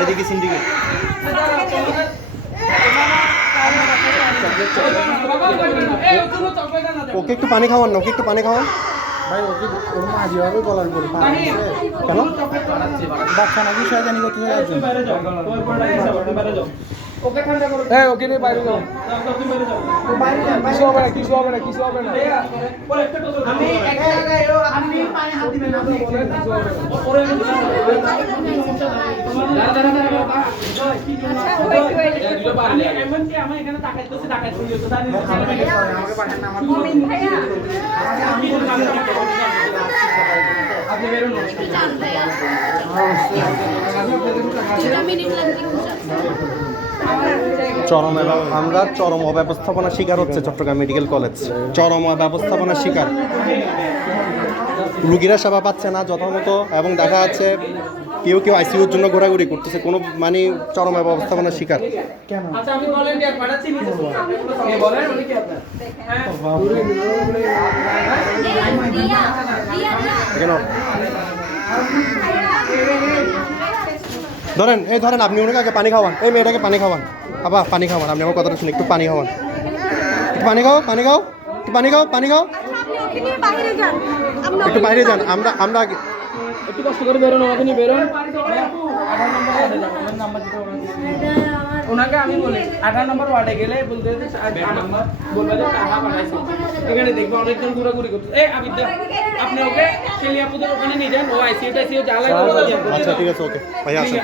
এদিকে সিন্ডিকেট ওকে একটু পানি খাওয়ান না ওকে একটু পানি খাওয়ান। ভাই ওকে ওর মা যেভাবে গলার পরে কেন? বাচ্চা নাকি শয়তানি করতে হ্যাঁ ওকে নিয়ে বাইরে যাও। কিছু হবে না কিছু হবে না কিছু হবে না। আমাকে পাঠান না আমার চরম আমরা চরম অব্যবস্থাপনা শিকার হচ্ছে চট্টগ্রাম মেডিকেল কলেজ। চরম অব্যবস্থাপনা শিকার। রুগীরা সেবা পাচ্ছে না যথামতো এবং দেখা যাচ্ছে কেউ কেউ আইসিইউর জন্য ঘোরাঘুরি করতেছে কোনো মানে চরম অব্যবস্থাপনার শিকার। কেন? আচ্ছা আমি ভলেন্টিয়ার পাঠাচ্ছি নিচে কে বলেন উনি কি আপনার? হ্যাঁ। কেন? ধরেন এই ধরেন আপনি ওনাকে আগে পানি খাওয়ান এই মেয়েটাকে পানি খাওয়ান। আবার পানি খাওয়ান আপনি আমার কথাটা শুনে একটু পানি খাওয়ান। একটু পানি খাও পানি খাও একটু পানি খাও পানি খাও। একটু বাইরে যান আমরা আমরা একটু কষ্ট করে বেরোন এখনই বেরোন। ওনাকে আমি বলি আঠারো নম্বর ওয়ার্ডে গেলে বলতে নম্বর বলবে যে টাকা পাঠাইছি। এখানে দেখবে অনেকজন ঘোরাঘুরি করছে। এই আমি আপনি ওকে ওখানে নিয়ে যান ও আইসিউ টাইসিউ জ্বালায় আচ্ছা ঠিক আছে ওকে। আসেন।